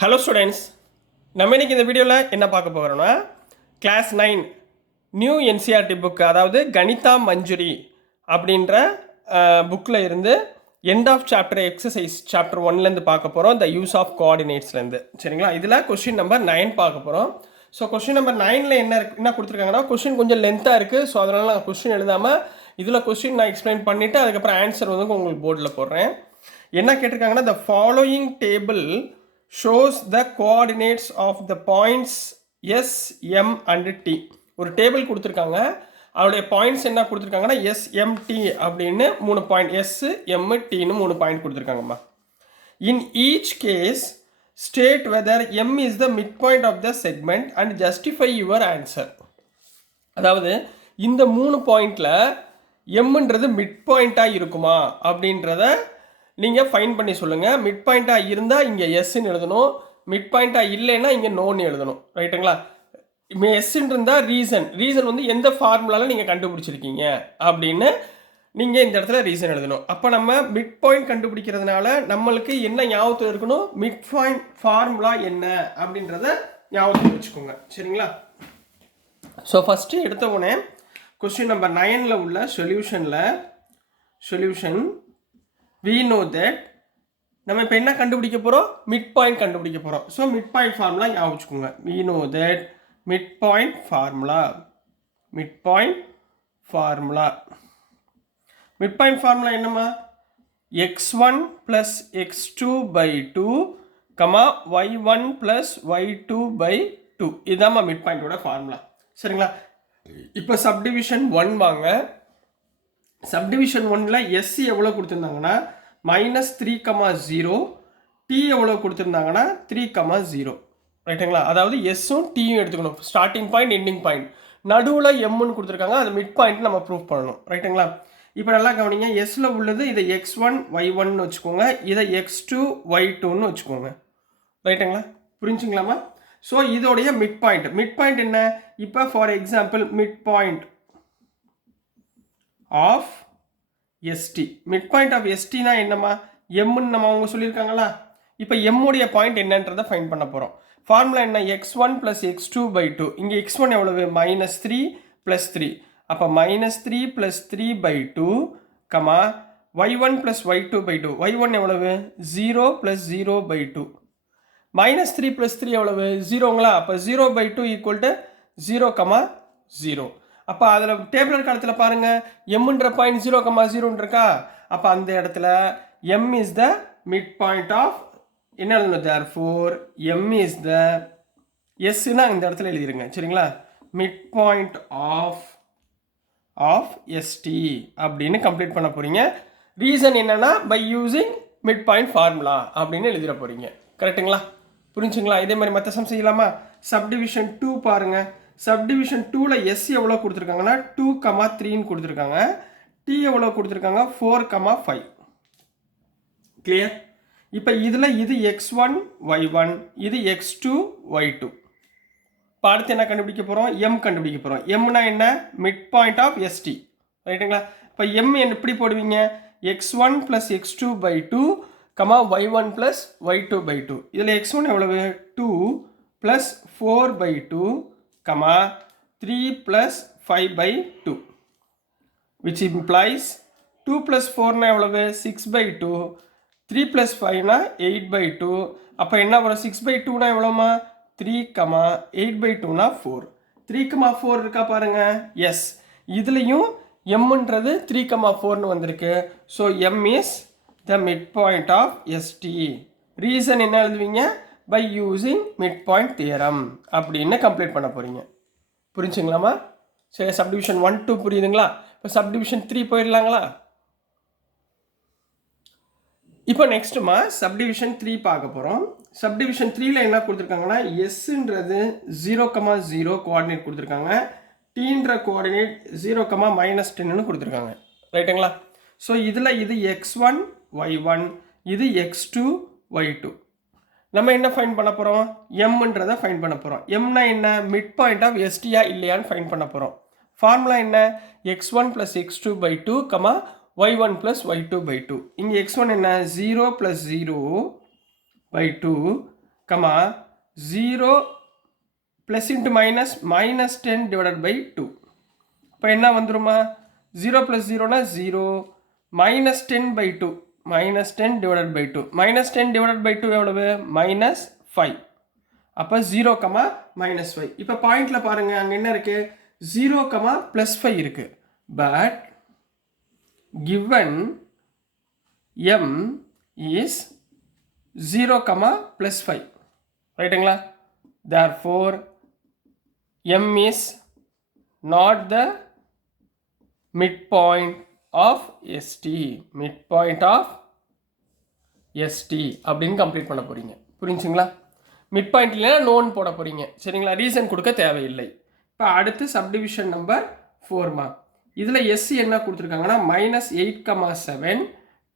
Hello students, நம்ம இன்றைக்கி இந்த வீடியோவில் என்ன பார்க்க போகிறோன்னா கிளாஸ் 9 நியூ என்சிஆர்டி புக், அதாவது கணிதா மஞ்சுரி அப்படின்ற புக்கில் இருந்து end of chapter exercise chapter 1லேருந்து பார்க்க போகிறோம். த யூஸ் ஆஃப் கோஆர்டினேட்ஸ்லேருந்து. சரிங்களா? இதில் கொஸ்டின் நம்பர் 9 பார்க்க போகிறோம். ஸோ கொஸ்டின் நம்பர் 9ல் என்ன கொடுத்துருக்காங்கன்னா, கொஸ்டின் கொஞ்சம் லென்த்தாக இருக்குது. ஸோ அதனால் நான் கொஸ்டின் எழுதாமல் இதில் கொஸ்டின் நான் எக்ஸ்பிளைன் பண்ணிவிட்டு அதுக்கப்புறம் ஆன்சர் வந்து உங்களுக்கு போர்டில் போடுறேன். என்ன கேட்டிருக்காங்கன்னா, the following table shows the coordinates of the points S, M and T. ஒரு டேபிள் கொடுத்துருக்காங்க. அவருடைய பாயிண்ட்ஸ் என்ன கொடுத்துருக்காங்கன்னா S, M, T அப்படின்னு 3 பாயிண்ட், S, M, Tன்னு 3 பாயிண்ட் கொடுத்துருக்காங்கம்மா. In each case, state whether M is the midpoint of the segment and justify your answer. அதாவது இந்த 3 பாயிண்டில் எம்ன்றது மிட் பாயிண்ட்டாக இருக்குமா அப்படின்றத நீங்கள் ஃபைன் பண்ணி சொல்லுங்கள். மிட் பாயிண்ட்டாக இருந்தால் இங்கே எஸ்ன்னு எழுதணும், மிட் பாயிண்ட்டாக இல்லைன்னா இங்கே நோன்னு எழுதணும். ரைட்டுங்களா? எஸ்ன்னு இருந்தால் ரீசன் வந்து எந்த ஃபார்முலாவில் நீங்கள் கண்டுபிடிச்சிருக்கீங்க அப்படின்னு நீங்கள் இந்த இடத்துல ரீசன் எழுதணும். அப்போ நம்ம மிட் பாயிண்ட் கண்டுபிடிக்கிறதுனால நம்மளுக்கு என்ன ஞாபகத்தில் இருக்கணும், மிட் பாயிண்ட் ஃபார்முலா என்ன அப்படின்றத ஞாபகத்தில் வச்சுக்கோங்க. சரிங்களா? ஸோ ஃபஸ்ட்டு எடுத்த உடனே கொஸ்டின் நம்பர் 9ல் உள்ள சொல்யூஷன் we know that நம்ம இப்போ என்ன கண்டுபிடிக்க போகிறோம், மிட் பாயிண்ட் கண்டுபிடிக்க போகிறோம். ஸோ மிட் பாயிண்ட் ஃபார்முலா ஞாபகம் வச்சுக்கோங்க. we know that mid point formula என்னம்மா, x1 plus x2 by 2 y1 plus y2 by 2. இதுதாம்மா மிட் பாயிண்டோட ஃபார்முலா. சரிங்களா? இப்போ சப்டிவிஷன் 1 வாங்க. சப்டிவிஷன் 1ல் எஸ் எவ்வளோ கொடுத்துருந்தாங்கன்னா -3,0, டி எவ்வளோ கொடுத்துருந்தாங்கன்னா 3,0. ரைட்டுங்களா? அதாவது எஸ்ஸும் டீயும் எடுத்துக்கணும். ஸ்டார்டிங் பாயிண்ட், எண்டிங் பாயிண்ட், நடுவில் எம்முன்னு கொடுத்துருக்காங்க. அது மிட் பாயிண்ட் நம்ம ப்ரூவ் பண்ணணும். ரைட்டுங்களா? இப்போ நல்லா கவனிங்க. எஸ்ஸில் உள்ளது இதை x1 y1ன்னு வச்சுக்கோங்க, இதை x2 y2ன்னு வச்சுக்கோங்க. ரைட்டுங்களா? புரிஞ்சுங்களாமா? ஸோ இதோடைய மிட் பாயிண்ட் என்ன, இப்போ for example mid point of ST, mid point of எஸ்டினா என்னம்மா, எம்முன்னு நம்ம அவங்க சொல்லியிருக்காங்களா. இப்போ எம்முடைய பாயிண்ட் என்னன்றதை ஃபைன் பண்ண போகிறோம். ஃபார்முலா என்ன, x1 plus x2 by 2. இங்கே x1 எவ்வளவு, -3 plus 3. அப்போ -3 plus 3 by 2, y1 plus y2 by 2. y1 எவ்வளவு, 0 plus 0 by 2. -3 plus 3 எவ்வளவு, 0ங்களா. அப்போ 0 by 2 ஈக்குவல் டு 0, 0. அப்போ அதில் டேபிள் காலத்தில் பாருங்கள், எம்ன்ற பாயிண்ட் 0,0 இருக்கா. அப்போ அந்த இடத்துல M is the mid point of என்ன எழுதணும், தேர்ஃபோர் எம் இஸ் த எஸ்ன்னா இந்த இடத்துல எழுதிருங்க. சரிங்களா? மிட் பாயிண்ட் ஆஃப் எஸ்டி அப்படின்னு கம்ப்ளீட் பண்ண போகிறீங்க. ரீசன் என்னன்னா by using mid point formula அப்படின்னு எழுதிட போகிறீங்க. கரெக்டுங்களா? புரிஞ்சுங்களா? இதே மாதிரி மற்ற சம் செய்யலாமா? சப்டிவிஷன் 2 பாருங்கள். சப்டிவிஷன் 2ல் எஸ் எவ்வளோ கொடுத்துருக்காங்கன்னா 2,3ன்னு கொடுத்துருக்காங்க. டி எவ்வளோ கொடுத்துருக்காங்க, 4,5. கிளியர்? இப்போ இதில் இது x1 y1, இது x2 y2. இப்போ அடுத்து என்ன கண்டுபிடிக்க போகிறோம், எம் கண்டுபிடிக்க போகிறோம். எம்னா என்ன, மிட் பாயிண்ட் ஆஃப் எஸ்டி. ரைட்டுங்களா? இப்போ எம் எப்படி போடுவீங்க, x1 plus x2 by 2, y1 plus y2 by 2. இதில் x1 எவ்வளவு, 2 plus 4 by 2, 3 plus 5 by 2, which implies 2 plus 4 எவ்வளவு, 6 by 2, 3 plus 5 8 by 2. அப்போ என்ன வரும், 6 by 2 எவ்வளோமா, 3, 8 by 2 4. 3,4 இருக்கா பாருங்க. எஸ், இதுலேயும் எம்ன்றது 3,4ன்னு வந்திருக்கு. So M is the mid point of ST. Reason என்ன எழுதுவீங்க, by using mid point theorem அப்படின்னு கம்ப்ளீட் பண்ண போகிறீங்க. புரிஞ்சுங்களாமா? சரி, சப்டிவிஷன் 1, 2 புரியுதுங்களா? இப்போ சப்டிவிஷன் 3 போயிடலாங்களா? இப்போ நெக்ஸ்ட்டுமா சப்டிவிஷன் 3 பார்க்க போகிறோம். சப்டிவிஷன் 3ல் என்ன கொடுத்துருக்காங்கன்னா, எஸ்ன்றது 0,0 கோஆர்டினேட் கொடுத்துருக்காங்க, டீன்ற கோஆர்டினேட் 0,-10ன்னு கொடுத்துருக்காங்க. ரைட்டுங்களா? ஸோ இதில் இது x1 y1, இது x2 y2. நம்ம என்ன ஃபைன் பண்ண போகிறோம், எம்ன்றதை ஃபைன் பண்ண போகிறோம். எம்னா என்ன, மிட் பாயிண்ட் ஆஃப் எஸ்டியா இல்லையான்னு ஃபைன் பண்ண போகிறோம். ஃபார்முலா என்ன, x1 plus x2 by 2, y1 plus y2 by 2. இங்கே x1 என்ன, 0 plus 0 by 2, comma 0 plus into minus minus 10 divided by 2. இப்போ என்ன வந்துருமா 0 ப்ளஸ் 0னா 0 minus 10 by 2 minus 10 divided by 2 minus 10 divided by 2 எவ்வளவு மைனஸ் 5. அப்போ 0 கமா மைனஸ் 5. இப்போ பாயிண்டில் பாருங்கள் அங்கே என்ன இருக்குது 0 கமா ப்ளஸ் 5 இருக்குது. But given m is 0 comma plus 5 ரைட்டுங்களா. therefore m is not the midpoint of ST. midpoint of ST அப்படின்னு கம்ப்ளீட் பண்ண போகிறீங்க. புரிஞ்சுங்களா. மிட் பாயிண்ட் இல்லைன்னா நோன் போட போகிறீங்க. சரிங்களா. ரீசன் கொடுக்க தேவையில்லை. இப்போ அடுத்து சப்டிவிஷன் நம்பர் 4 இதில் எஸ் என்ன கொடுத்துருக்காங்கன்னா -8,7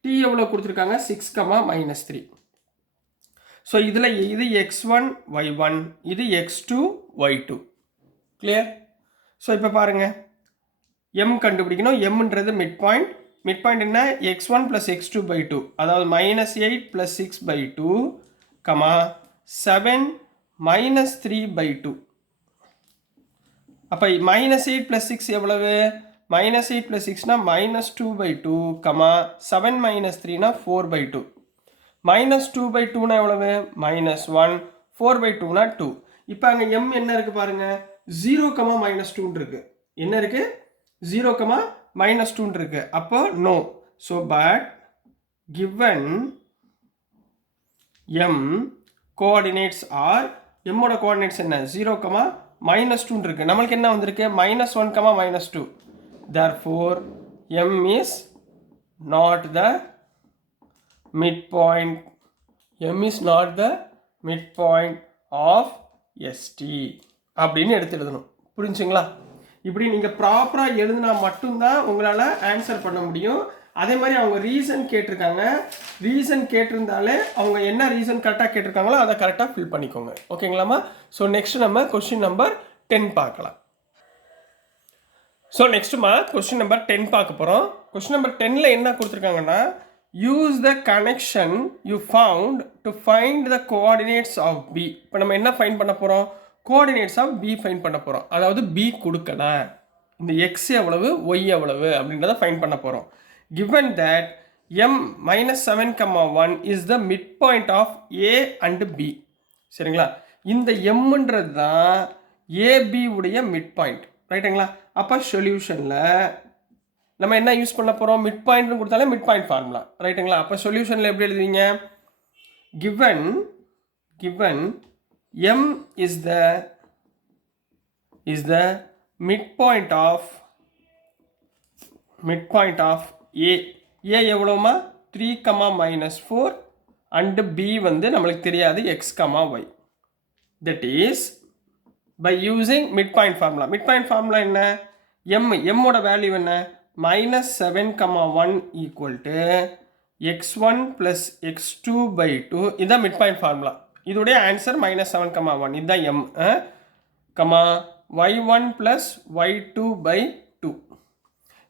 டி எவ்வளோ கொடுத்துருக்காங்க 6,-3. ஸோ இதில் இது x1 y1 இது x2 y2. கிளியர். ஸோ இப்போ பாருங்கள் m கண்டுபிடிக்கணும். mன்றது மிட் பாயிண்ட். மிட் பாயிண்ட் என்ன x1 + x2 by 2 அதாவது -8 + 6 by 2 7 -3 by 2. அப்போ -8 + 6 எவ்வளவு -8 + 6னா -2 by 2 7 - 3னா 4 by 2. -2 by 2னா எவ்வளவு -1 4 by 2னா 2. இப்போ அங்கே m என்ன இருக்குது பாருங்கள் 0, -2 இருக்குது. என்ன இருக்குது 0, -2 இருக்குது. அப்போ no. So but given m coordinates are எம்மோட கோஆர்டினேட்ஸ் என்ன 0, -2 இருக்குது. நம்மளுக்கு என்ன வந்திருக்கு -1, -2. therefore m is not the midpoint. m is not the midpoint of ST அப்படின்னு எடுத்து எழுதணும். புரிஞ்சுங்களா. இப்படி நீங்கள் ப்ராப்பராக எழுதினா மட்டும்தான் உங்களால் ஆன்சர் பண்ண முடியும். அதே மாதிரி அவங்க ரீசன் கேட்டிருக்காங்க. ரீசன் கேட்டிருந்தாலே அவங்க என்ன ரீசன் கரெக்டாக கேட்டிருக்காங்களோ அதை கரெக்டாக ஃபில் பண்ணிக்கோங்க. ஓகேங்களாம்மா. ஸோ நெக்ஸ்ட் நம்ம கொஸ்டின் நம்பர் 10 பார்க்கலாம். ஸோ நெக்ஸ்ட்டுமா கொஸ்டின் நம்பர் 10 பார்க்க போகிறோம். கொஸ்டின் நம்பர் 10ல் என்ன கொடுத்துருக்காங்கன்னா use the connection you found to find the coordinates of P. இப்போ நம்ம என்ன ஃபைண்ட் பண்ண போகிறோம் கோஆர்டினேட்ஸ் ஆஃப் பி ஃபைண்ட் பண்ண போகிறோம். அதாவது பி கொடுக்கல இந்த எக்ஸ் எவ்வளவு ஒய் எவ்வளவு அப்படின்றத ஃபைண்ட் பண்ண போகிறோம். given that m -7,1 is the midpoint of a and b. சரிங்களா. இந்த mன்றது தான் ab உடைய மிட் பாயிண்ட். ரைட்டுங்களா. அப்போ சொல்யூஷனில் நம்ம என்ன யூஸ் பண்ண போகிறோம் மிட் பாயிண்ட்னு கொடுத்தாலே மிட் பாயிண்ட் ஃபார்முலா. ரைட்டுங்களா. அப்போ சொல்யூஷனில் எப்படி எழுதுவீங்க given m is the midpoint of a. a எவ்வளோமா 3, -4 and b வந்து நம்மளுக்கு தெரியாது x, y. that is by using midpoint formula. midpoint formula என்ன m ஓட வேல்யூ என்ன -7,1 = x1 + x2 by 2. இதுதான் midpoint formula. இதோடைய ஆன்சர் -7,1 இதுதான் m y1 + y2 by 2.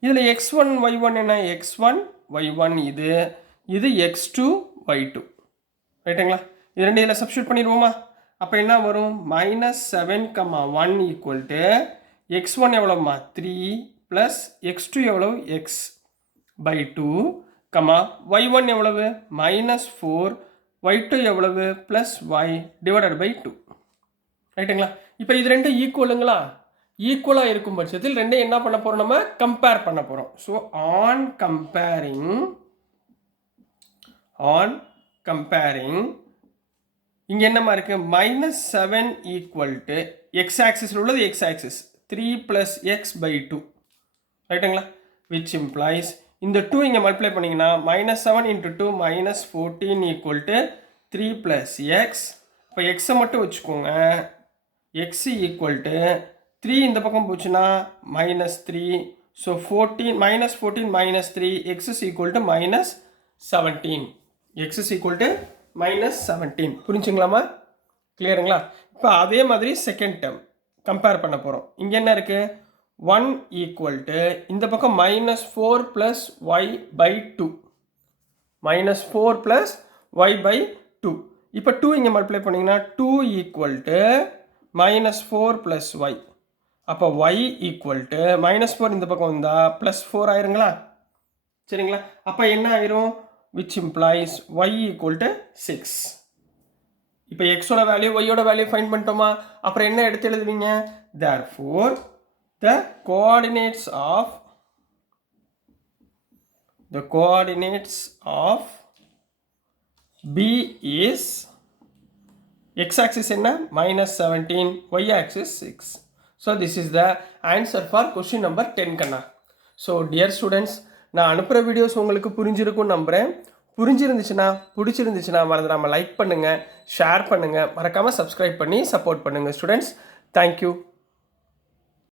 இதில் x1 y1 என்ன x1 y1 இது x2 y2. ரைட்டுங்களா. இது ரெண்டு இதில் சப்ஸ்டியூட் பண்ணிடுவோமா. அப்போ என்ன வரும் -7,1 = x1 எவ்வளோம்மா 3 + x2 எவ்வளவு x by 2 y1 எவ்வளவு -4 y2 எவ்வளவு +y டிவைடட் பை 2. ரைட்டுங்களா. இப்போ இது ரெண்டும் ஈக்குவலுங்களா. ஈக்குவலாக இருக்கும் பட்சத்தில் ரெண்டையும் என்ன பண்ண போகிறோம் நம்ம கம்பேர் பண்ண போகிறோம். ஸோ ஆன் கம்பேரிங் இங்கே என்னமா இருக்குது -7 = எக்ஸ் ஆக்சிஸில் உள்ளது எக்ஸ் ஆக்சிஸ் 3 + x by 2. ரைட்டுங்களா. விச் இம்ப்ளாய்ஸ் இந்த 2 இங்கே மல்டிப்ளை பண்ணிங்கன்னா -7 × 2 -14 = 3 + x. இப்போ எக்ஸை மட்டும் வச்சுக்கோங்க. x = 3 இந்த பக்கம் போச்சுன்னா -3. So 14 -3 x = -17. x = -17. புரிஞ்சுங்களாமா. கிளியருங்களா. இப்போ அதே மாதிரி செகண்ட் டேர்ம் கம்பேர் பண்ண போகிறோம். இங்கே என்ன இருக்குது 1 = இந்த பக்கம் -4 + y by 2 -4 + y by 2. இப்போ 2 இங்கே மல்டிப்ளை பண்ணிங்கன்னா 2 ஈக்குவல் டு -4 + y. அப்போ y ஈக்குவல் டு -4 இந்த பக்கம் வந்தால் +4 ஆயிருங்களா? சரிங்களா? அப்போ என்ன ஆயிரும்? which implies y equal to 6. இப்போ எக்ஸோட வேல்யூ ஒய்யோட வேல்யூ ஃபைண்ட் பண்ணிட்டோமா? அப்புறம் என்ன எடுத்து எழுதுவீங்க? therefore the coordinates of B is x-axis என்ன? -17, y-axis 6. So this is the answer for question number 10 Kanna. So dear students, நான் அனுப்புகிற வீடியோஸ் உங்களுக்கு புரிஞ்சிருக்கும்னு நம்புகிறேன். பிடிச்சிருந்துச்சுன்னா மறந்துடாமல் லைக் பண்ணுங்கள், ஷேர் பண்ணுங்கள், மறக்காமல் சப்ஸ்கிரைப் பண்ணி சப்போர்ட் பண்ணுங்கள் ஸ்டூடெண்ட்ஸ். தேங்க்யூ.